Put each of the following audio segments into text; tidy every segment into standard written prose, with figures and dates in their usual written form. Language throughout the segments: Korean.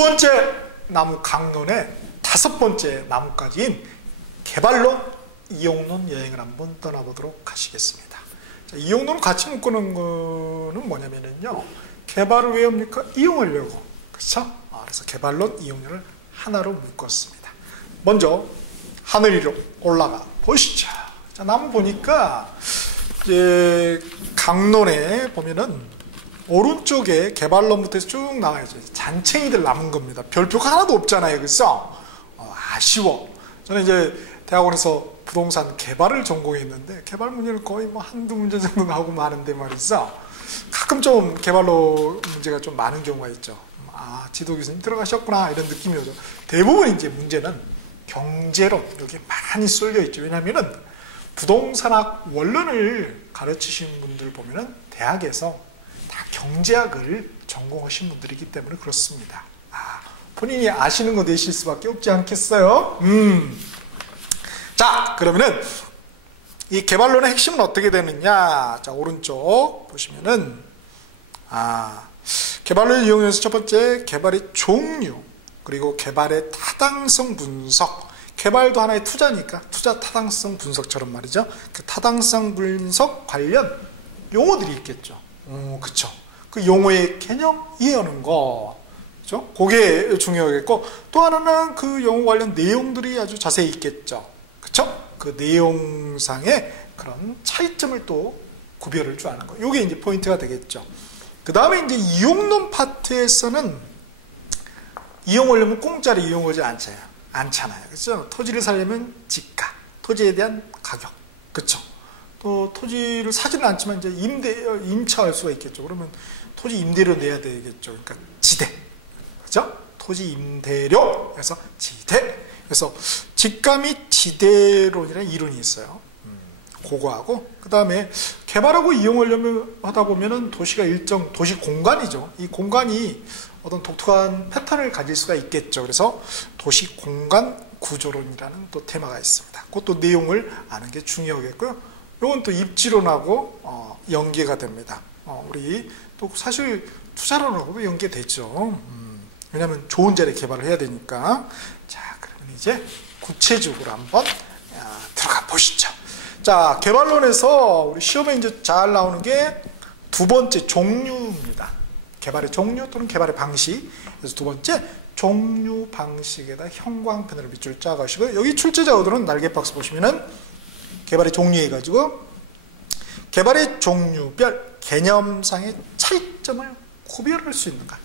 번째 나무 강론의 다섯 번째 나무까지인 개발론, 이용론 여행을 한번 떠나보도록 하시겠습니다. 자, 이용론을 같이 묶는 거는 뭐냐면요, 개발을 왜 합니까? 이용하려고. 그렇죠? 그래서 개발론, 이용론을 하나로 묶었습니다. 먼저 하늘 위로 올라가 보시죠. 자, 나무 보니까 이제 강론에 보면은 오른쪽에 개발론부터 해서 쭉 나와야죠. 잔챙이들 남은 겁니다. 별표가 하나도 없잖아요. 그래서 아쉬워. 저는 이제 대학원에서 부동산 개발을 전공했는데 개발 문제를 거의 뭐 한두 문제 정도 나오고 마는데 말이죠. 가끔 좀 개발로 문제가 좀 많은 경우가 있죠. 지도 교수님 들어가셨구나 이런 느낌이 오죠. 대부분 이제 문제는 경제론 여기에 많이 쏠려 있죠. 왜냐하면은 부동산학 원론을 가르치신 분들 보면은 대학에서 다 경제학을 전공하신 분들이기 때문에 그렇습니다. 본인이 아시는 거 내실 수밖에 없지 않겠어요? 자, 그러면은 이 개발론의 핵심은 어떻게 되느냐? 자, 오른쪽 보시면은 개발론을 이용해서 첫 번째 개발의 종류, 그리고 개발의 타당성 분석. 개발도 하나의 투자니까 투자 타당성 분석처럼 말이죠. 그 타당성 분석 관련 용어들이 있겠죠. 그쵸. 그 용어의 개념 이해하는 거. 그죠? 그게 중요하겠고, 또 하나는 그 용어 관련 내용들이 아주 자세히 있겠죠. 그쵸? 그 내용상의 그런 차이점을 또 구별을 줄 아는 거. 이게 이제 포인트가 되겠죠. 그 다음에 이제 이용론 파트에서는 이용하려면 공짜로 이용하지 않잖아요. 그렇죠? 토지를 사려면 지가, 토지에 대한 가격, 그렇죠? 또 토지를 사지는 않지만 이제 임차할 수가 있겠죠. 그러면 토지 임대료 내야 되겠죠. 그러니까 지대, 그렇죠? 토지 임대료, 그래서 지대. 그래서 지가 및 지대론이라는 이론이 있어요. 그거하고 그 다음에 개발하고 이용하려면 하다 보면은 도시가 일정 도시 공간이죠. 이 공간이 어떤 독특한 패턴을 가질 수가 있겠죠. 그래서 도시 공간 구조론이라는 또 테마가 있습니다. 그것도 내용을 아는 게 중요하겠고요. 이건 또 입지론하고 연계가 됩니다. 우리 또 사실 투자론하고도 연계되죠. 왜냐하면 좋은 자리에 개발을 해야 되니까. 자, 그러면 이제 구체적으로 한번 들어가 보시죠. 자, 개발론에서 우리 시험에 이제 잘 나오는 게 두 번째 종류입니다. 개발의 종류 또는 개발의 방식. 그래서 두 번째 종류 방식에다 형광펜으로 밑줄 짜가시고, 여기 출제자들은 날개박스 보시면은 개발의 종류 해가지고 개발의 종류별 개념상의 차이점을 구별할 수 있는가?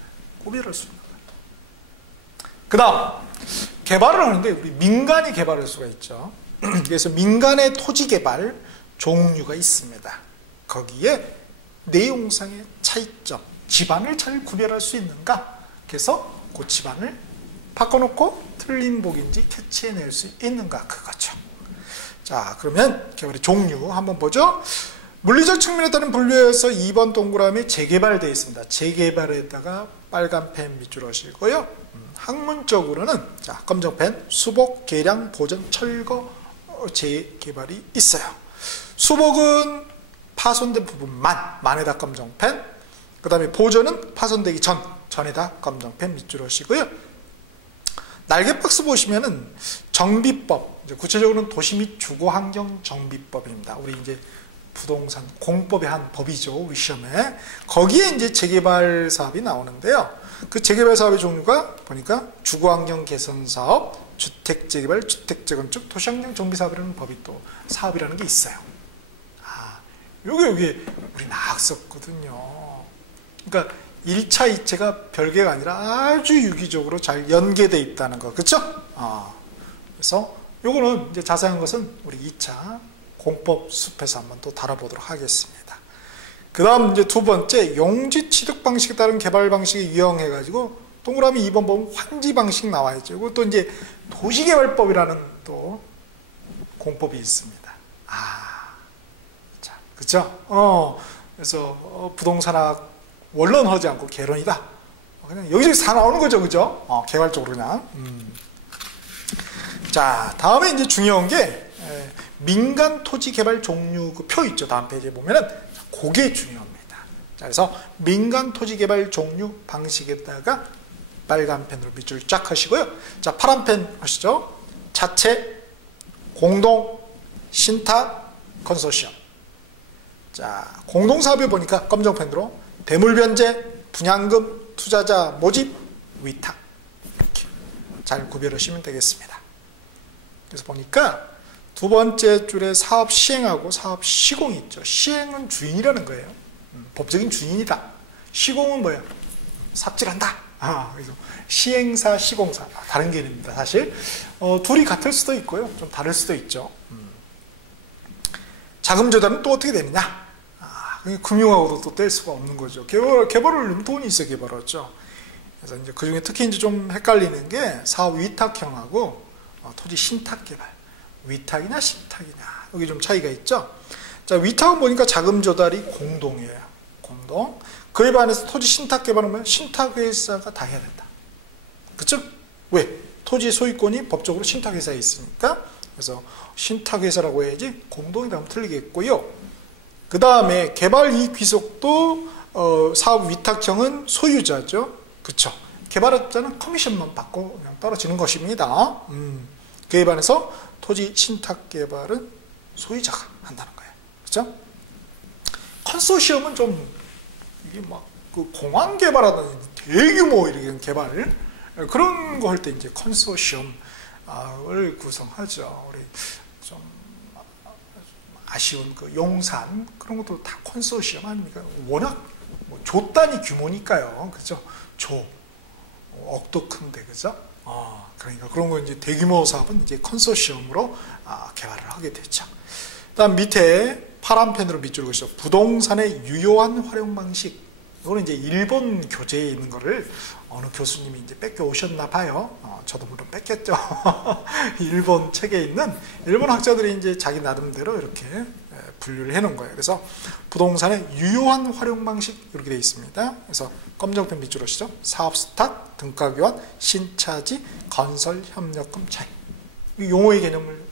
그 다음 개발을 하는데 우리 민간이 개발할 수가 있죠. 그래서 민간의 토지 개발 종류가 있습니다. 거기에 내용상의 차이점, 집안을 잘 구별할 수 있는가? 그래서 그 집안을 바꿔놓고 틀린 복인지 캐치해낼 수 있는가? 그거죠. 자, 그러면 개발의 종류 한번 보죠. 물리적 측면에 따른 분류에서 2번 동그라미 재개발되어 있습니다. 재개발에다가 빨간 펜 밑줄 하시고요. 학문적으로는 자, 검정펜, 수복, 개량, 보전, 철거, 재개발이 있어요. 수복은 파손된 부분만, 만에다 검정펜. 그 다음에 보전은 파손되기 전에다 검정펜 밑줄 하시고요. 날개박스 보시면은 정비법, 이제 구체적으로는 도시 및 주거환경 정비법입니다. 우리 이제 부동산 공법의 한 법이죠. 우리 시험에. 거기에 이제 재개발 사업이 나오는데요. 그 재개발 사업의 종류가 보니까 주거환경 개선 사업, 주택 재개발, 주택 재건축, 도시환경 정비 사업이라는 법이 또 사업이라는 게 있어요. 요게 우리 나왔었거든요. 그러니까 1차, 2차가 별개가 아니라 아주 유기적으로 잘 연계되어 있다는 거. 그렇죠? 그래서 요거는 이제 자세한 것은 우리 2차 공법 숲에서 한번 또 다뤄보도록 하겠습니다. 그 다음 이제 두 번째, 용지 취득 방식에 따른 개발 방식이 유형해가지고 동그라미 2번 보면 환지 방식 나와있죠. 이것도 이제 도시개발법이라는 또 공법이 있습니다. 자, 그쵸? 그래서 부동산학 원론 하지 않고 개론이다. 그냥 여기저기 다 나오는 거죠, 그죠? 개발적으로 그냥. 자, 다음에 이제 중요한 게 민간 토지 개발 종류 그 표 있죠. 다음 페이지에 보면은 그게 중요합니다. 자, 그래서 민간 토지 개발 종류 방식에다가 빨간 펜으로 밑줄 쫙 하시고요. 자, 파란 펜 하시죠. 자체, 공동, 신탁, 컨소시엄. 자, 공동사업에 보니까 검정펜으로 대물변제, 분양금, 투자자 모집, 위탁. 이렇게 잘 구별하시면 되겠습니다. 그래서 보니까 두 번째 줄에 사업 시행하고 사업 시공이 있죠. 시행은 주인이라는 거예요. 법적인 주인이다. 시공은 뭐야? 삽질한다. 그래서 시행사, 시공사 다른 개념입니다. 사실 둘이 같을 수도 있고요. 좀 다를 수도 있죠. 자금 조달은 또 어떻게 되느냐? 금융하고도 또 뗄 수가 없는 거죠. 개발을 하려면 돈이 있어야 개발하죠. 그래서 이제 그 중에 특히 이제 좀 헷갈리는 게 사업 위탁형하고 토지 신탁 개발. 위탁이냐 신탁이냐 여기 좀 차이가 있죠. 자, 위탁은 보니까 자금 조달이 공동이에요. 공동. 그에 반해서 토지 신탁 개발은 뭐예요? 신탁회사가 다 해야 된다. 그쵸? 왜? 토지 소유권이 법적으로 신탁회사에 있으니까. 그래서 신탁회사라고 해야지 공동이다 하면 틀리겠고요. 그 다음에 개발이익귀속도 사업 위탁형은 소유자죠. 그쵸? 개발업자는 커미션만 받고 그냥 떨어지는 것입니다. 그에 반해서 토지 신탁 개발은 소유자가 한다는 거예요. 그렇죠? 컨소시엄은 좀 이게 막 그 공항 개발하는 대규모 이런 개발 그런 거 할 때 이제 컨소시엄을 구성하죠. 우리 좀 아쉬운 그 용산 그런 것도 다 컨소시엄 아닙니까? 워낙 뭐 조 단위 규모니까요. 그죠? 억도 큰데 그죠? 그러니까 그런 거 이제 대규모 사업은 이제 컨소시엄으로 개발을 하게 되죠. 다음 밑에 파란 펜으로 밑줄 그으시죠. 부동산의 유효한 활용 방식. 이거는 이제 일본 교재에 있는 거를 어느 교수님이 이제 뺏겨 오셨나 봐요. 저도 물론 뺏겼죠. 일본 책에 있는 일본 학자들이 이제 자기 나름대로 이렇게 분류를 해 놓은 거예요. 그래서 부동산의 유효한 활용 방식 이렇게 되어 있습니다. 그래서 검정펜 밑줄 하시죠. 사업 스탁, 등가 교환, 신차지, 건설 협력금 차이. 이 용어의 개념을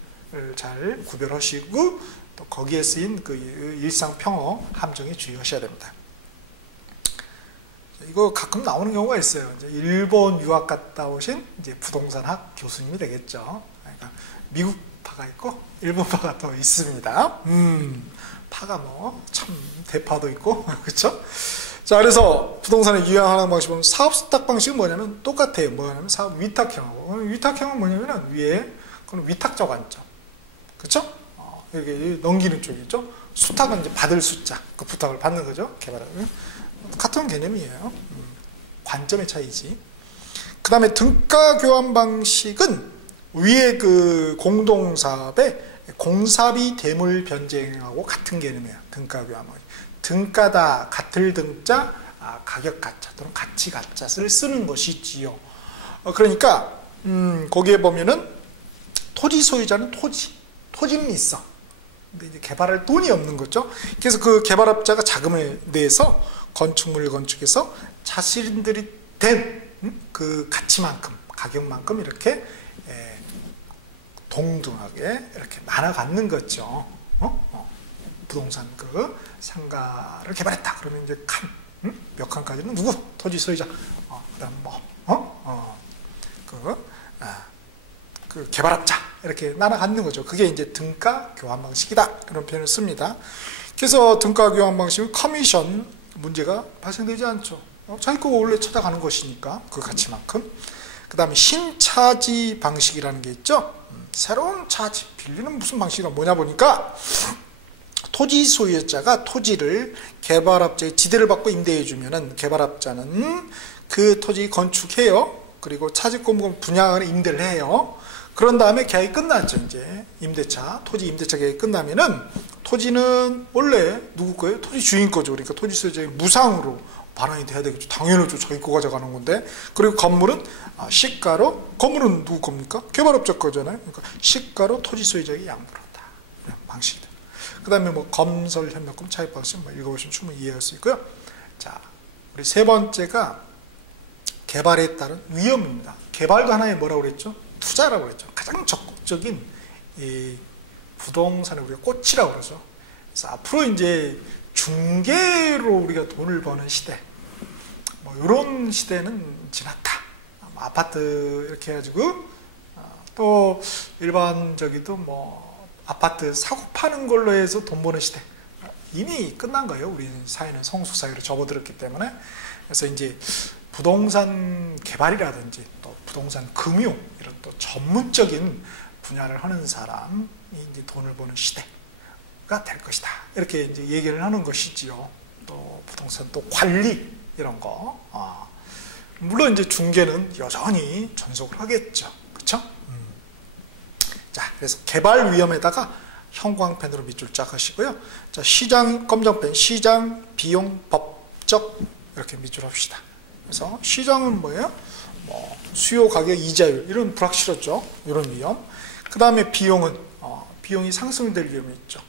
잘 구별하시고 또 거기에 쓰인 그 일상 평어 함정에 주의하셔야 됩니다. 이거 가끔 나오는 경우가 있어요. 이제 일본 유학 갔다 오신 이제 부동산학 교수님이 되겠죠. 그러니까 미국 파가 있고 일본 파가 또 있습니다. 파가 뭐 참 대파도 있고 그렇죠? 자, 그래서 부동산의 유효한 방식은 사업 수탁 방식은 뭐냐면 똑같아요. 뭐냐면 사업 위탁형하고 위탁형은 뭐냐면 위에 그건 위탁자 관점, 그렇죠? 여기 넘기는 쪽이죠. 수탁은 이제 받을 숫자, 그 부탁을 받는 거죠. 개발을. 같은 개념이에요. 관점의 차이지. 그 다음에 등가 교환 방식은 위에 그 공동사업의 공사비 대물 변제하고 같은 개념이에요. 등가 교환 방식. 등가다 같을 등자, 가격 가짜 또는 가치 가짜를 쓰는 것이지요. 그러니까 거기에 보면은 토지 소유자는 토지는 있어. 근데 이제 개발할 돈이 없는 거죠. 그래서 그 개발업자가 자금을 내서 건축물을 건축해서 자신들이 된 그 가치만큼, 가격만큼 이렇게 동등하게 이렇게 나눠 갖는 거죠. 부동산 그 상가를 개발했다. 그러면 이제 몇 칸까지는 누구? 토지 소유자. 그다음 그 개발업자 이렇게 나눠 갖는 거죠. 그게 이제 등가 교환 방식이다. 그런 표현을 씁니다. 그래서 등가 교환 방식은 커미션 문제가 발생되지 않죠. 자기 거 원래 찾아가는 것이니까 그 가치만큼. 그 다음에 신차지 방식이라는 게 있죠. 새로운 차지, 빌리는 무슨 방식이가 뭐냐 보니까 토지 소유자가 토지를 개발업자의 지대를 받고 임대해 주면은 개발업자는 그 토지 건축해요. 그리고 차지권 분양을 임대를 해요. 그런 다음에 계약이 끝났죠. 이제 토지 임대차 계약이 끝나면은 토지는 원래 누구 거예요? 토지 주인 거죠. 그러니까 토지 소유자의 무상으로 반환이 돼야 되겠죠. 당연하죠. 자기 거 가져가는 건데. 그리고 건물은 시가로, 건물은 누구 겁니까? 개발업자 거잖아요. 그러니까 시가로 토지 소유자에게 양도를 한다. 이런 방식이다. 그 다음에 뭐 건설 협력금 차입 방식 뭐 읽어보시면 충분히 이해할 수 있고요. 자, 우리 세 번째가 개발에 따른 위험입니다. 개발도 하나의 뭐라고 그랬죠? 투자라고 그랬죠. 가장 적극적인 이 부동산의 우리가 꽃이라고 그러죠. 그래서 앞으로 이제 중개로 우리가 돈을 버는 시대, 뭐 이런 시대는 지났다. 아파트 이렇게 해가지고 또 일반적이도 뭐 아파트 사고 파는 걸로 해서 돈 버는 시대 이미 끝난 거예요. 우리 사회는 성숙 사회로 접어들었기 때문에. 그래서 이제 부동산 개발이라든지 또 부동산 금융 이런 또 전문적인 분야를 하는 사람이 이제 돈을 버는 시대가 될 것이다. 이렇게 이제 얘기를 하는 것이지요. 또 부동산 또 관리 이런 거. 물론 이제 중개는 여전히 존속을 하겠죠. 그렇죠? 자, 그래서 개발 위험에다가 형광펜으로 밑줄 쫙 하시고요. 자, 시장 검정펜, 시장 비용 법적 이렇게 밑줄 합시다. 그래서 시장은 뭐예요? 뭐 수요 가격 이자율 이런 불확실하죠. 이런 위험. 그 다음에 비용은 비용이 상승될 위험이 있죠.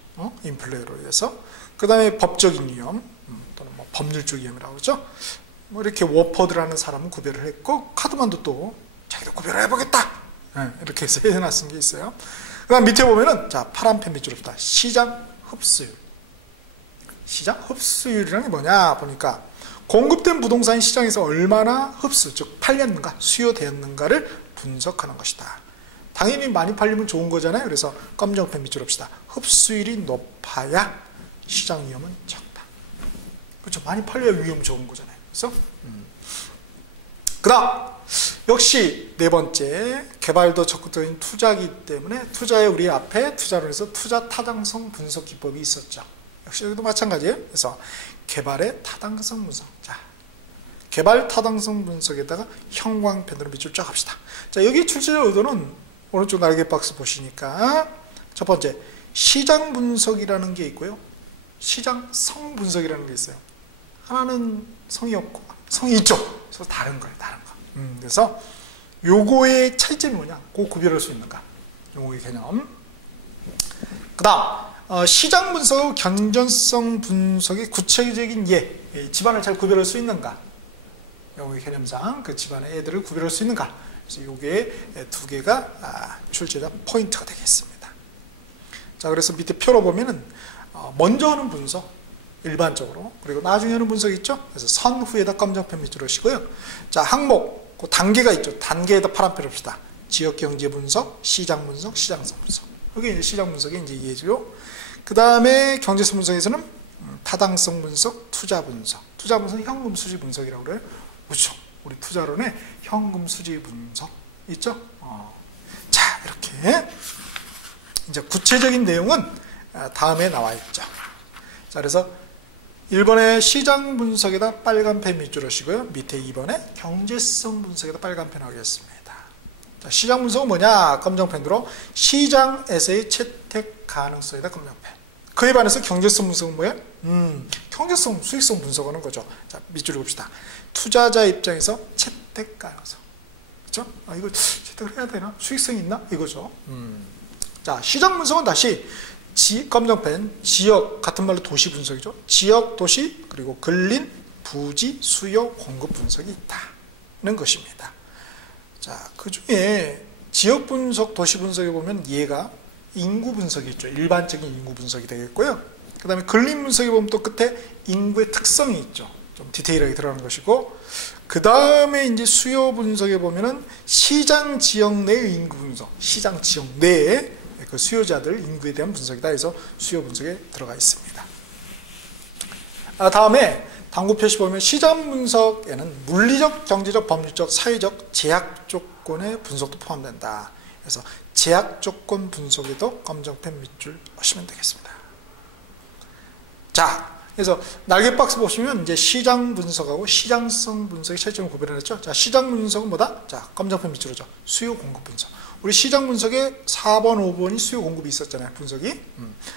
인플레로 인해서. 그 다음에 법적인 위험 또는 뭐 법률적 위험이라고 그러죠. 뭐 이렇게 워퍼드라는 사람은 구별을 했고 카드만도 또 자기도 구별을 해보겠다. 네, 이렇게 해서 해놨은 게 있어요. 그 다음 밑에 보면은 자 파란 펜 밑줄 없다. 시장 흡수율. 시장 흡수율이라는 게 뭐냐 보니까 공급된 부동산 시장에서 얼마나 흡수, 즉 팔렸는가, 수요되었는가를 분석하는 것이다. 당연히 많이 팔리면 좋은 거잖아요. 그래서 검정펜 밑줄 없시다. 흡수율이 높아야 시장 위험은 적다. 그렇죠. 많이 팔려야 위험 적은 거잖아요. 그래서 그 다음 역시 네 번째 개발도 적극적인 투자이기 때문에 투자에 우리 앞에 투자론에서 투자 타당성 분석 기법이 있었죠. 역시 여기도 마찬가지예요. 그래서 개발의 타당성 분석. 자, 개발 타당성 분석에다가 형광펜으로 밑줄 쫙 합시다. 자, 여기 출제자 의도는 오른쪽 날개 박스 보시니까 첫 번째 시장 분석이라는 게 있고요. 시장 성 분석이라는 게 있어요. 하나는 성이 없고 성이 있죠. 그래서 다른 거예요. 다른 거. 그래서 요거의 차이점이 뭐냐? 그거 구별할 수 있는가? 요거의 개념. 그 다음 시장 분석, 경전성 분석의 구체적인 집안을 잘 구별할 수 있는가? 요거의 개념상 그 집안의 애들을 구별할 수 있는가? 그래서 요게 두 개가 출제자 포인트가 되겠습니다. 자, 그래서 밑에 표로 보면은 먼저 하는 분석 일반적으로 그리고 나중에 하는 분석 있죠. 그래서 선 후에다 검정펜 밑으로 하시고요. 자, 항목 그 단계가 있죠. 단계에다 파란펜 합시다. 지역 경제 분석, 시장 분석, 시장성 분석. 여기 이제 시장 분석이 이제 이해죠. 그 다음에 경제성 분석에서는 타당성 분석, 투자 분석. 투자 분석은 현금 수지 분석이라고 그래요. 그렇죠. 우리 투자론에 현금 수지 분석 있죠. 자, 이렇게 이제 구체적인 내용은 다음에 나와 있죠. 자, 그래서 1번에 시장 분석에다 빨간 펜 밑줄 하시고요. 밑에 2번에 경제성 분석에다 빨간 펜 하겠습니다. 자, 시장 분석은 뭐냐? 검정펜으로 시장에서의 채택 가능성에다 검정펜. 그에 반해서 경제성 분석은 뭐예요? 경제성, 수익성 분석하는 거죠. 자, 밑줄을 봅시다. 투자자 입장에서 채택 가능성. 그렇죠? 이거 채택을 해야 되나? 수익성이 있나? 이거죠. 자, 시장 분석은 다시 검정펜, 지역, 같은 말로 도시 분석이죠. 지역, 도시, 그리고 근린, 부지, 수요, 공급 분석이 있다는 것입니다. 자, 그 중에 지역 분석, 도시 분석에 보면 얘가 인구 분석이 있죠. 일반적인 인구 분석이 되겠고요. 그 다음에 근린 분석에 보면 또 끝에 인구의 특성이 있죠. 좀 디테일하게 들어가는 것이고, 그 다음에 이제 수요 분석에 보면은 시장 지역 내의 인구 분석, 시장 지역 내에 그 수요자들 인구에 대한 분석이다 해서 수요 분석에 들어가 있습니다. 다음에 당구 표시 보면 시장 분석에는 물리적, 경제적, 법률적, 사회적 제약 조건의 분석도 포함된다. 그래서 제약 조건 분석에도 검정펜 밑줄 하시면 되겠습니다. 자, 그래서 날개 박스 보시면 이제 시장 분석하고 시장성 분석의 차이점을 구별해냈죠. 자, 시장 분석은 뭐다? 자, 검정펜 밑줄이죠. 수요 공급 분석. 우리 시장 분석에 4번, 5번이 수요 공급이 있었잖아요. 분석이.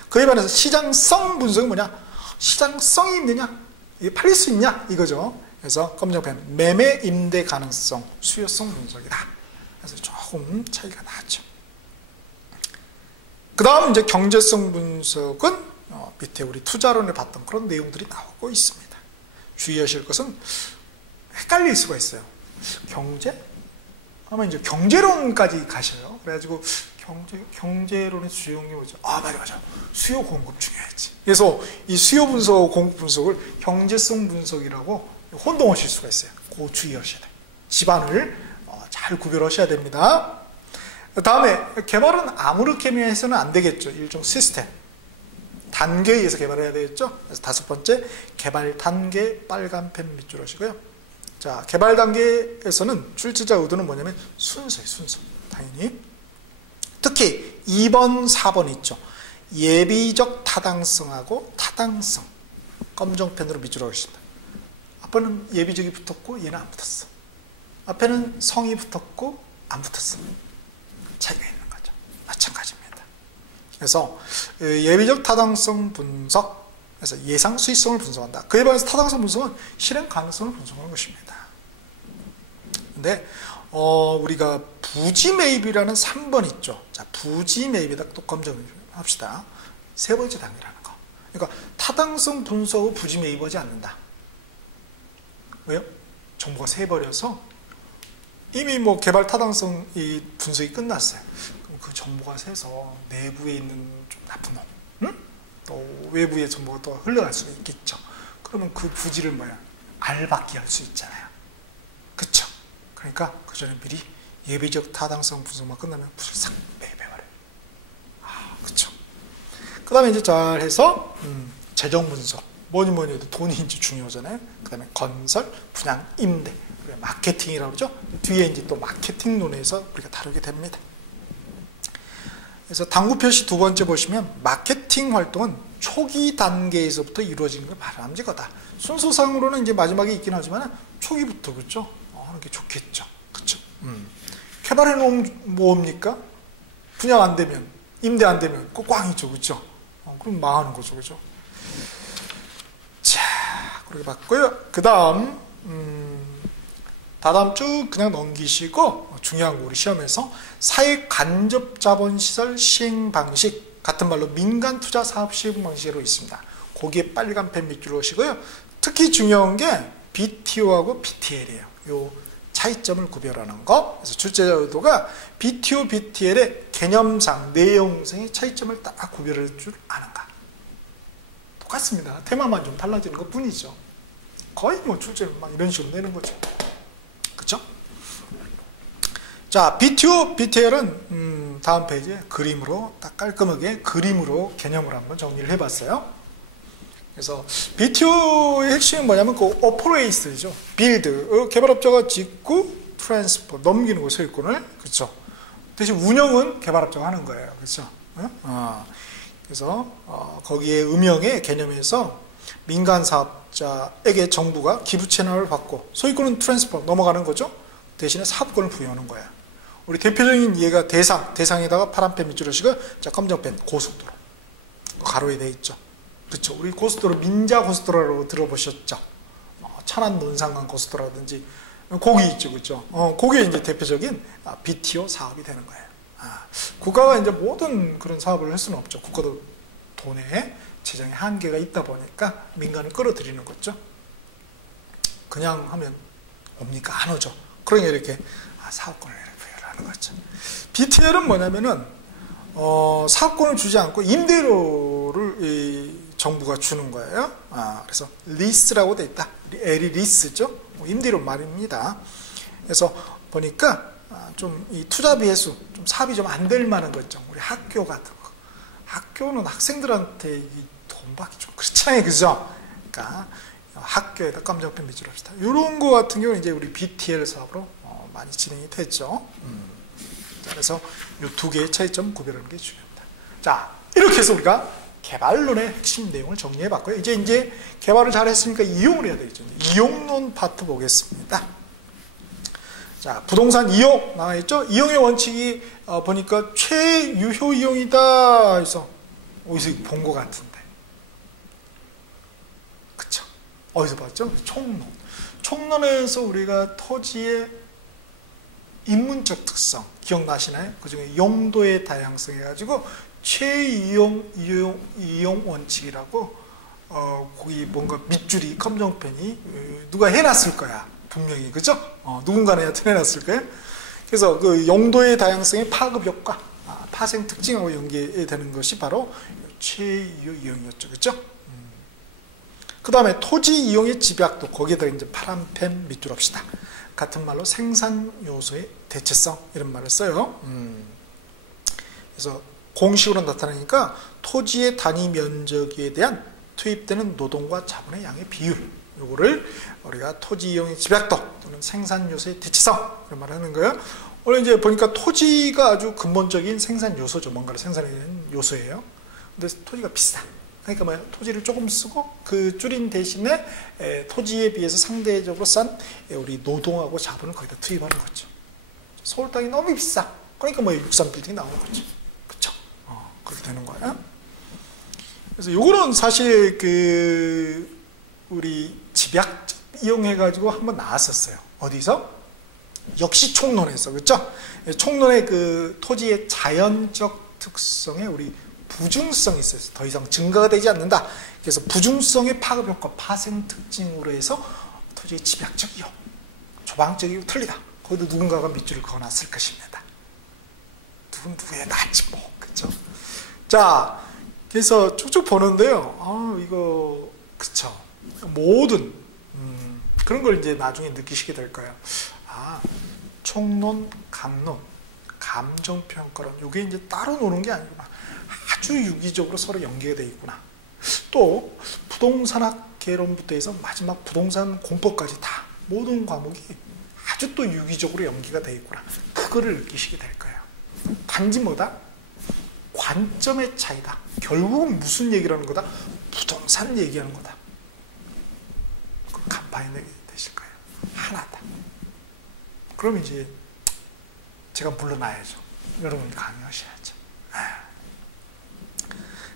그에 반해서 시장성 분석은 뭐냐? 시장성이 있느냐? 이게 팔릴 수 있냐? 이거죠. 그래서 검정펜 매매 임대 가능성, 수요성 분석이다. 그래서 조금 차이가 나죠. 그 다음 이제 경제성 분석은 밑에 우리 투자론에 봤던 그런 내용들이 나오고 있습니다. 주의하실 것은 헷갈릴 수가 있어요. 경제? 아마 이제 경제론까지 가셔요. 그래가지고 경제론의 주요한 게 뭐죠? 맞아. 수요 공급 중요하지. 그래서 이 수요 분석, 공급 분석을 경제성 분석이라고 혼동하실 수가 있어요. 그거 주의하셔야 돼요. 집안을 잘 구별하셔야 됩니다. 다음에 개발은 아무렇게나 해서는 안 되겠죠. 일종 시스템, 단계에 의해서 개발해야 되겠죠. 그래서 5번째, 개발 단계 빨간 펜 밑줄 하시고요. 자, 개발 단계에서는 출제자 의도는 뭐냐면 순서예요, 순서. 당연히. 특히 2번, 4번 있죠. 예비적 타당성하고 타당성. 검정펜으로 밑줄 하겠습니다. 앞에는 예비적이 붙었고 얘는 안 붙었어. 앞에는 성이 붙었고 안 붙었어. 차이가 있는 거죠. 마찬가지입니다. 그래서 예비적 타당성 분석, 그래서 예상 수익성을 분석한다. 그에 반해서 타당성 분석은 실행 가능성을 분석하는 것입니다. 근데 우리가 부지 매입이라는 3번 있죠. 자, 부지 매입에다 또 검증합시다. 세 번째 단계라는 거. 그러니까 타당성 분석 후 부지 매입하지 않는다. 왜요? 정보가 새버려서 이미 뭐 개발 타당성 이 분석이 끝났어요. 그럼 그 정보가 새서 내부에 있는 좀 나쁜 놈, 응? 또 외부의 정보가 또 흘러갈 수 있겠죠. 그러면 그 부지를 알박기 할 수 있잖아요. 그쵸? 그러니까 그 전에 미리 예비적 타당성 분석만 끝나면 부지를 싹 매입해버려요. 그쵸? 그 다음에 이제 잘 해서 재정 분석, 뭐니 해도 돈이 이제 중요하잖아요. 그 다음에 건설, 분양, 임대, 마케팅이라고 그러죠. 뒤에 이제 또 마케팅론에서 우리가 다루게 됩니다. 그래서 당구 표시 2번째 보시면 마케팅 활동은 초기 단계에서부터 이루어지는 걸 바람직하다. 거다. 순서상으로는 이제 마지막에 있긴 하지만 초기부터, 그렇죠? 하는 게 좋겠죠. 그렇죠? 개발해 놓으면 뭐합니까? 분양 안 되면, 임대 안 되면 그 꽝이죠, 그렇죠? 그럼 망하는 거죠, 그렇죠? 자, 그렇게 봤고요. 그 다음 다다음 쭉 그냥 넘기시고, 중요한 거 우리 시험에서 사회 간접 자본시설 시행 방식, 같은 말로 민간 투자 사업 시행 방식으로 있습니다. 거기에 빨간 펜 밑줄로 오시고요. 특히 중요한 게 BTO하고 BTL이에요. 요 차이점을 구별하는 거. 그래서 출제자 의도가 BTO, BTL의 개념상, 내용상의 차이점을 딱 구별할 줄 아는가. 똑같습니다. 테마만 좀 달라지는 것 뿐이죠. 거의 뭐 출제를 막 이런 식으로 내는 거죠. 그쵸? 자, BTO, BTL은 다음 페이지에 그림으로 딱 깔끔하게 그림으로 개념을 한번 정리를 해봤어요. 그래서 BTO의 핵심은 뭐냐면 그 오퍼레이스죠. 빌드, 개발업자가 짓고 트랜스퍼, 넘기는 거 소유권을. 그렇죠? 대신 운영은 개발업자가 하는 거예요. 그렇죠? 그래서 거기에 음영의 개념에서 민간 사업자에게 정부가 기부 채널을 받고 소유권은 트랜스퍼 넘어가는 거죠. 대신에 사업권을 부여하는 거야. 우리 대표적인 예가 대상에다가 파란펜 밑줄을 시고, 자, 검정펜 고속도로 가로에 돼 있죠. 그렇죠. 우리 고속도로 민자 고속도로라고 들어보셨죠. 천안 논산간 고속도로라든지 거기 있죠, 그렇죠. 그게 이제 대표적인 BTO 사업이 되는 거예요. 국가가 이제 모든 그런 사업을 할 수는 없죠. 국가도 돈에 재정에 한계가 있다 보니까 민간을 끌어들이는 거죠. 그냥 하면 옵니까? 안 오죠. 그러니까 이렇게 사업권을 부여를 하는 거죠. BTL은 뭐냐면은 사업권을 주지 않고 임대료를 정부가 주는 거예요. 그래서 리스라고 돼 있다. L이 리스죠. 임대료 말입니다. 그래서 보니까 좀 이 투자비 회수, 좀 사업이 좀 안 될 만한 거 있죠. 우리 학교 같은 거. 학교는 학생들한테 돈 받기 좀 그렇잖아요, 그죠? 그러니까 학교에다 검정펜 밑줄 합시다. 이런 거 같은 경우는 이제 우리 BTL 사업으로 많이 진행이 됐죠. 자, 그래서 이 두 개의 차이점 구별하는 게 중요합니다. 자, 이렇게 해서 우리가 개발론의 핵심 내용을 정리해 봤고요. 이제 개발을 잘 했으니까 이용을 해야 되겠죠. 이용론 파트 보겠습니다. 자, 부동산 이용 나와 있죠? 이용의 원칙이 보니까 최유효 이용이다 해서 어디서 본 것 같은데. 그쵸? 어디서 봤죠? 총론. 총론에서 우리가 토지의 인문적 특성 기억나시나요? 그 중에 용도의 다양성 해가지고 최이용 원칙이라고 거기 뭔가 밑줄이 검정펜이 누가 해놨을 거야. 분명히, 그죠? 누군가는 여튼 해놨을 거예요. 그래서 그 용도의 다양성의 파급 효과, 파생 특징하고 연계되는 것이 바로 최이용 이용이었죠. 그죠? 그 다음에 토지 이용의 집약도, 거기에다 이제 파란 펜 밑줄 합시다. 같은 말로 생산 요소의 대체성 이런 말을 써요. 그래서 공식으로 나타나니까 토지의 단위 면적에 대한 투입되는 노동과 자본의 양의 비율, 요거를 우리가 토지 이용의 집약도 또는 생산 요소의 대체성 이런 말을 하는 거예요. 오늘 이제 보니까 토지가 아주 근본적인 생산 요소죠. 뭔가를 생산하는 요소예요. 근데 토지가 비싸. 그러니까 뭐야? 토지를 조금 쓰고 그 줄인 대신에 토지에 비해서 상대적으로 싼 우리 노동하고 자본을 거기다 투입하는 거죠. 서울 땅이 너무 비싸. 그러니까 뭐 63빌딩이 나오는 거죠. 그렇죠? 그렇게 되는 거야. 그래서 요거는 사실 그 우리 집약 이용해 가지고 한번 나왔었어요. 어디서? 역시 총론에서. 그렇죠? 총론의 그 토지의 자연적 특성에 우리 부중성이 있어요. 더 이상 증가가 되지 않는다. 그래서 부중성의 파급 효과, 파생 특징으로 해서 토지의 집약적 이용, 조방적이고 틀리다. 거기도 누군가가 밑줄을 그어놨을 것입니다. 누구의 낫지 뭐. 그렇죠? 자, 그래서 쭉쭉 보는데요. 이거 그쵸? 모든 그런 걸 이제 나중에 느끼시게 될 거예요. 총론, 강론, 감정평가론, 이게 이제 따로 노는 게 아니구나. 아주 유기적으로 서로 연계가 되어 있구나. 또 부동산학 개론부터 해서 마지막 부동산 공법까지 다 모든 과목이 아주 또 유기적으로 연계가 되어 있구나. 그거를 느끼시게 될 거예요. 단지 뭐다? 관점의 차이다. 결국은 무슨 얘기를 하는 거다? 부동산 얘기하는 거다. 간판이 되실 거예요. 하나다. 그럼 이제 제가 물러나야죠. 여러분 강의하셔야죠.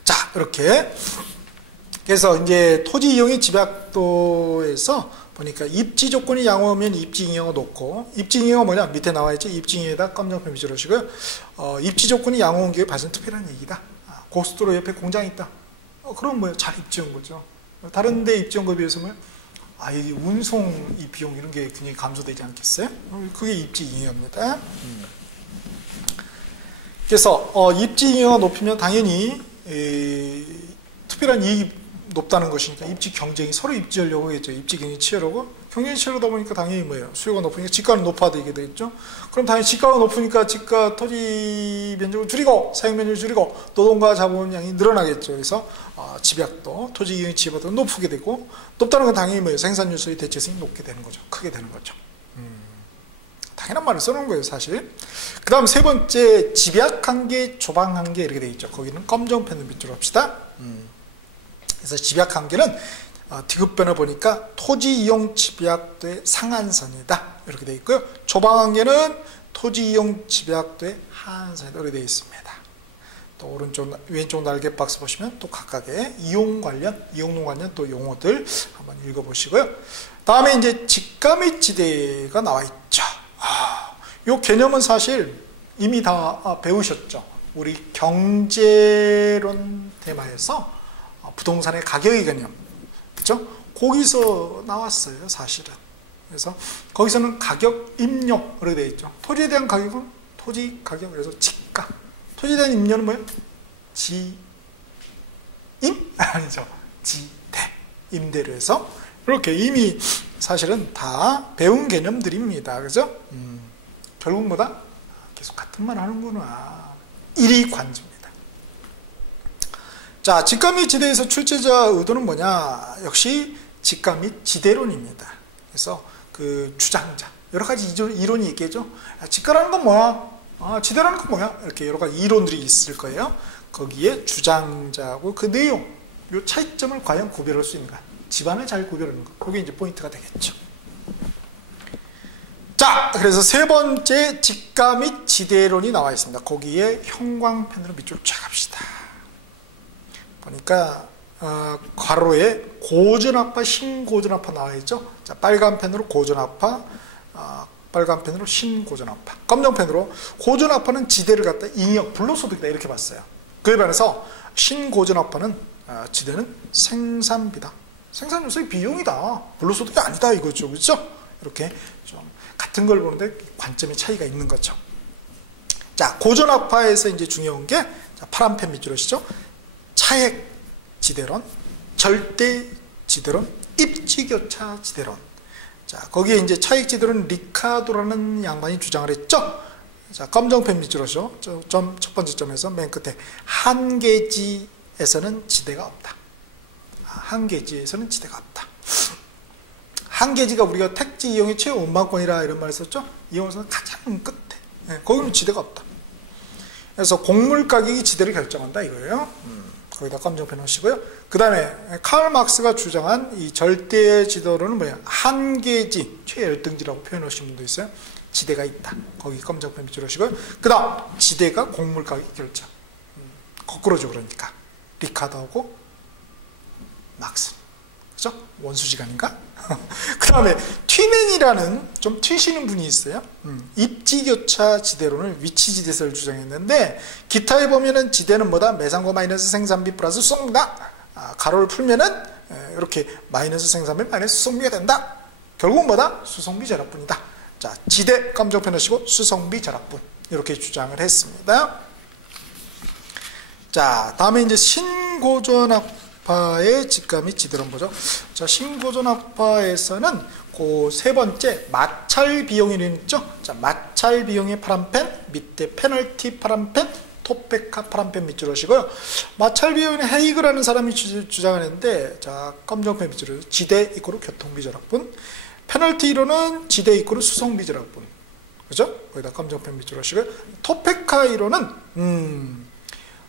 자, 이렇게. 그래서 이제 토지 이용의 집약도에서 보니까 입지 조건이 양호하면 입지 잉여가 높고, 입지 잉여가 뭐냐? 밑에 나와 있죠. 입지 잉여에다 검정펜 위주로 하시고요. 입지 조건이 양호한 게 발생 특별한 얘기다. 고속도로 옆에 공장이 있다. 그럼 뭐예요? 잘 입지한 거죠. 다른 데 입지한 거에 비해서 뭐예요? 이 운송 이 비용 이런 게 굉장히 감소되지 않겠어요? 그게 입지 잉여입니다. 그래서 입지 잉여가 높으면 당연히 특별한 이익이 높다는 것이니까 입지 경쟁이 서로 입지하려고 하겠죠. 입지 경쟁이 치열하고 경쟁이 치열하다 보니까 당연히 뭐예요? 수요가 높으니까 지가는 높아지게 되겠죠. 그럼 당연히 지가가 높으니까 지가 토지 면적을 줄이고 사용 면적을 줄이고 노동과 자본량이 늘어나겠죠. 그래서 집약도 토지 이용의 집약도 높게 되고 높다는 건 당연히 뭐예요? 생산 요소의 대체성이 높게 되는 거죠. 크게 되는 거죠. 당연한 말을 써놓은 거예요, 사실. 그 다음 세 번째, 집약한계, 조방한계 이렇게 되어 있죠. 거기는 검정펜을 밑으로 합시다. 그래서 집약한계는 디귿변을 보니까 토지 이용 집약도의 상한선이다. 이렇게 되어 있고요. 조방한계는 토지 이용 집약도의 하한선이다. 이렇게 되어 있습니다. 또 왼쪽 날개 박스 보시면 또 각각의 이용 관련 또 용어들 한번 읽어보시고요. 다음에 이제 지가 및 지대가 나와 있죠. 이 개념은 사실 이미 다 배우셨죠. 우리 경제론 테마에서 부동산의 가격의 개념, 그렇죠? 거기서 나왔어요, 사실은. 그래서 거기서는 가격 입력 그렇게 되어 있죠. 토지에 대한 가격은 토지 가격, 그래서 지가. 토지에 대한 임료는 뭐예요? 지임? 아니죠. 지대. 임대로 해서 이렇게 이미 사실은 다 배운 개념들입니다. 그죠? 결국 뭐다? 계속 같은 말 하는구나. 일이 관지입니다. 자, 지가 및 지대에서 출제자 의도는 뭐냐? 역시 지가 및 지대론입니다. 그래서 그 주장자, 여러 가지 이론이 있겠죠? 지가라는 건 뭐야? 지대라는 건 뭐야? 이렇게 여러 가지 이론들이 있을 거예요. 거기에 주장자하고 그 내용, 요 차이점을 과연 구별할 수 있는가? 집안을 잘 구별하는 것. 그게 이제 포인트가 되겠죠. 자, 그래서 세 번째 지가 및 지대론이 나와 있습니다. 거기에 형광펜으로 밑줄 쫙 합시다. 보니까 괄호에 고전압파, 신고전압파 나와 있죠. 자, 빨간 펜으로 고전압파, 빨간 펜으로 신고전압파, 검정 펜으로 고전압파는 지대를 갖다 잉여, 불로소득이다 이렇게 봤어요. 그에 반해서 신고전압파는 지대는 생산비다. 생산 요소의 비용이다. 불로소득이 아니다 이거죠. 그렇죠? 이렇게 좀 같은 걸 보는데 관점의 차이가 있는 거죠. 자, 고전압파에서 이제 중요한 게 파란 펜 밑줄 하시죠. 차액 지대론, 절대 지대론, 입지교차 지대론. 자, 거기에 이제 차익 지대로는 리카도라는 양반이 주장을 했죠. 자, 검정펜 밑줄로죠. 첫 번째 점에서 맨 끝에 한계지에서는 지대가 없다. 한계지에서는 지대가 없다. 한계지가 우리가 택지 이용의 최원방권이라 이런 말을 썼죠. 이용에서는 가장 끝에. 네, 거기는 지대가 없다. 그래서 곡물 가격이 지대를 결정한다 이거예요. 거기다 검정펜 넣으시고요. 그 다음에 카를 막스가 주장한 이 절대 지도로는 뭐야? 한계지, 최열등지라고 표현하신 분도 있어요. 지대가 있다. 거기 검정펜 밑줄 넣으시고요. 그 다음 지대가 곡물 가격 결정. 거꾸로죠. 그러니까 리카도하고 막스. 그죠? 원수지간인가? 그 다음에 튀맨이라는 좀 튀시는 분이 있어요. 입지교차 지대론을 위치지대설을 주장했는데 기타에 보면은 지대는 뭐다? 매상고 마이너스 생산비 플러스 수송비다. 가로를 풀면은 이렇게 마이너스 생산비 마이너스 수송비가 된다. 결국 뭐다? 수송비 절합분이다. 자, 지대 검정펜 하시고 수송비 절합분 이렇게 주장을 했습니다. 자, 다음에 이제 신고전학파의 직감이 지대론 보죠. 자, 신고전학파에서는 그 세 번째 마찰 비용이 있죠. 자, 마찰 비용의 파란펜, 밑에 페널티 파란펜, 토페카 파란펜 밑줄 하시고요. 마찰 비용은 헤이그라는 사람이 주장하는데, 자, 검정펜 밑줄 지대 이꼬르 교통비 절합분, 페널티 1호는 지대 이꼬르 수송비 절합분, 그죠? 거기다 검정펜 밑줄 하시고요. 토페카 1호는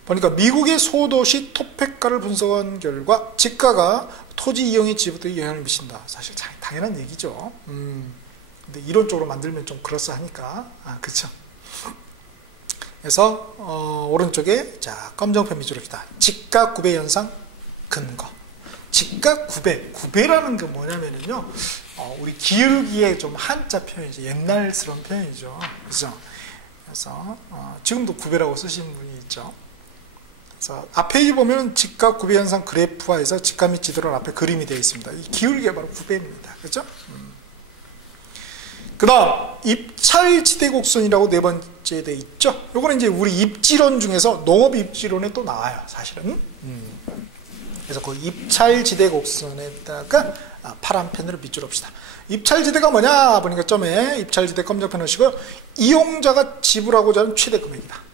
보니까 미국의 소도시 토페카를 분석한 결과 지가가 토지 이용의 지부터에 영향을 미친다. 사실 당연한 얘기죠. 근데 이론적으로 만들면 좀 그럴싸하니까. 그쵸. 그래서 오른쪽에 자 검정펜 밑줄로 봅시다. 지가 구배 현상 근거. 지가 구배라는 게 뭐냐면요. 우리 기울기의 좀 한자 표현이죠. 옛날스러운 표현이죠. 그죠? 그래서 지금도 구배라고 쓰시는 분이 있죠. 그래서 앞에 보면 직각 구배 현상 그래프화에서 직각 및 지도론 앞에 그림이 되어 있습니다. 이 기울기가 바로 구배입니다. 그렇죠? 그 다음 입찰 지대 곡선이라고 네 번째 돼 있죠. 요거는 이제 우리 입지론 중에서 농업 입지론에 또 나와요. 사실은. 그래서 그 입찰 지대 곡선에다가 파란 펜으로 밑줄 옵시다. 입찰 지대가 뭐냐 보니까 점에 입찰 지대 검정펜 하시고요. 이용자가 지불하고자 하는 최대 금액이다.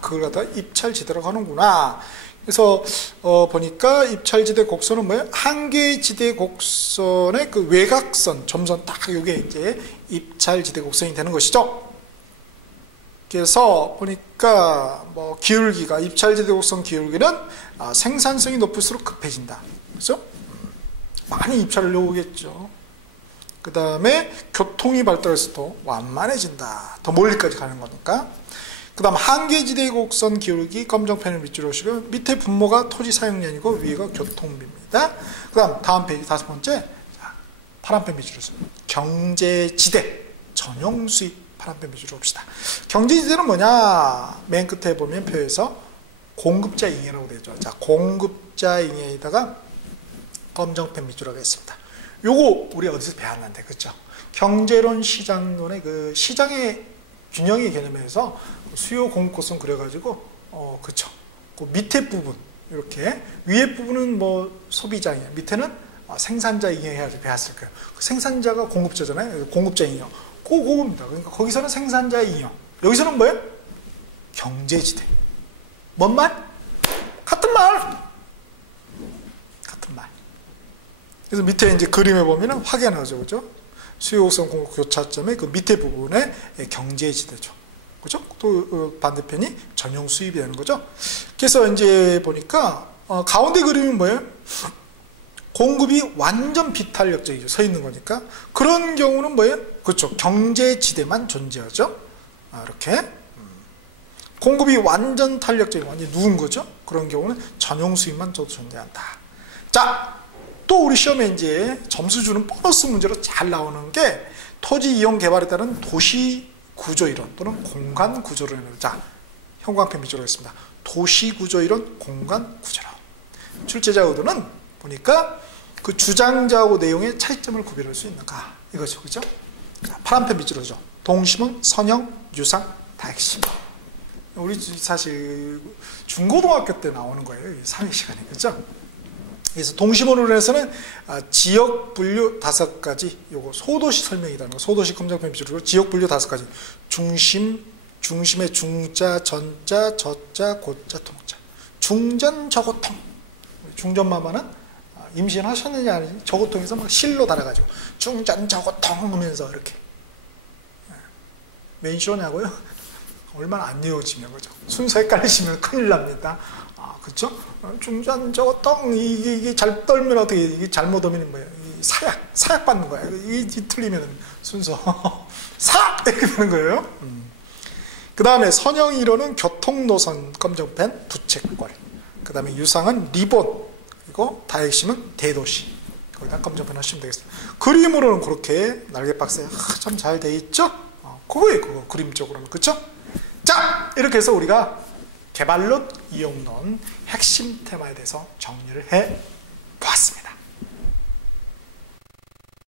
그걸 갖다 입찰지대라고 하는구나. 그래서 보니까 입찰지대 곡선은 뭐예요? 한계지대 곡선의 그 외곽선, 점선 딱 이게 이제 입찰지대 곡선이 되는 것이죠. 그래서 보니까 뭐 기울기가 입찰지대 곡선 기울기는 생산성이 높을수록 급해진다. 그렇죠? 많이 입찰을 요구겠죠. 그 다음에 교통이 발달해서 더 완만해진다. 더 멀리까지 가는 거니까. 그 다음 한계지대 곡선 기울기 검정펜을 밑줄로 오시고 밑에 분모가 토지 사용량이고 위가 교통비입니다. 그 다음 페이지 다섯 번째 파란펜 밑줄로 오시고 경제지대 전용 수입 파란펜 밑줄로 옵시다. 경제지대는 뭐냐? 맨 끝에 보면 표에서 공급자 잉여라고 되죠. 자, 공급자 잉여에다가 검정펜 밑줄로 하겠습니다. 요거 우리 어디서 배웠는데 그렇죠? 경제론 시장론의 그 시장의 균형의 개념에서 수요 공급고선 그려가지고 그쵸. 그 밑에 부분 이렇게 위에 부분은 뭐 소비자 잉여, 밑에는 생산자 잉여 해야지 배웠을 거예요. 그 생산자가 공급자잖아요. 공급자 잉여. 그거입니다. 그러니까 거기서는 생산자 잉여. 여기서는 뭐예요? 경제지대. 뭔 말? 같은 말. 같은 말. 그래서 밑에 이제 그림에 보면은 확연하죠, 그죠? 수요곡선 공급 교차점의 그 밑에 부분에 경제지대죠. 그죠? 또 반대편이 전용 수입이 되는 거죠. 그래서 이제 보니까 가운데 그림이 뭐예요? 공급이 완전 비탄력적이죠. 서 있는 거니까. 그런 경우는 뭐예요? 그렇죠. 경제지대만 존재하죠. 이렇게. 공급이 완전 탄력적인, 완전 누운 거죠. 그런 경우는 전용 수입만 존재한다. 자, 또 우리 시험에 이제 점수 주는 보너스 문제로 잘 나오는 게 토지 이용 개발에 따른 도시 구조 이론 또는 공간 구조론입니다. 자, 형광펜 밑줄로 하겠습니다. 도시 구조 이론, 공간 구조론. 출제자 의도는 보니까 그 주장자하고 내용의 차이점을 구별할 수 있는가 이거죠, 그죠? 자, 파란펜 밑줄로죠. 동심은 선형, 유상, 다 핵심. 우리 사실 중고등학교 때 나오는 거예요, 사회 시간에, 그죠? 그래서 동시모론에서는 지역 분류 5가지, 요거 소도시 설명이라는 거, 소도시 검정편 비주로 지역 분류 5가지, 중심의 중자, 전자, 저자, 고자, 통자, 중전저고통. 중전마마는 임신하셨느냐 아니지 저고통에서 막 실로 달아가지고 중전저고통 하면서 이렇게 메인쇼냐고요? 얼마나 안 이어지면 그죠? 순서 헷갈리시면 큰일 납니다. 그렇죠? 중전저고통 이게 잘 떨면 어떻게 이게 잘못 오면 뭐예요? 사약 받는 거야. 이 틀리면 순서 사악 이렇게 되는 거예요. 그 다음에 선형 1호는 교통노선 검정펜 2채꼴. 그 다음에 유상은 리본. 그리고 다액심은 대도시. 거기다 검정펜 하시면 되겠습니다. 그림으로는 그렇게 날개박스에 참 잘 돼 있죠? 그거예요, 그거. 그림적으로는. 그쵸? 자, 이렇게 해서 우리가 개발론, 이용론, 핵심 테마에 대해서 정리를 해 보았습니다.